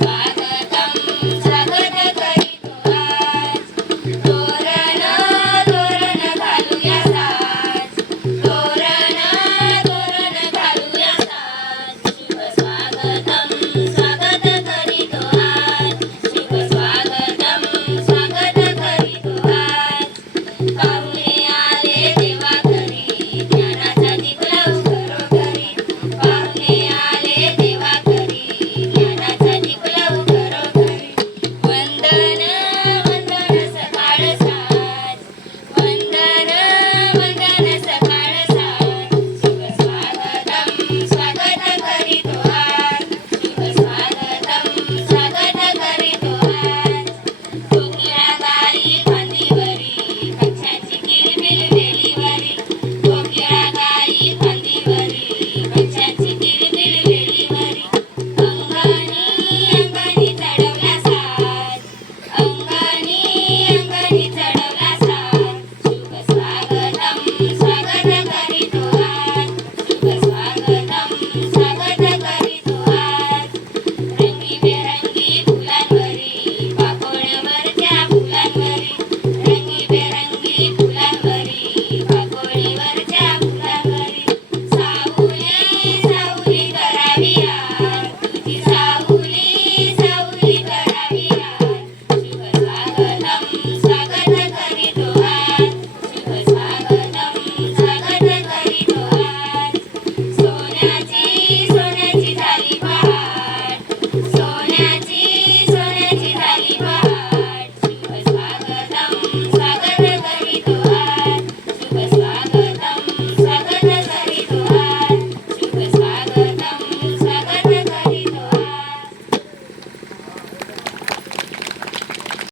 Bye.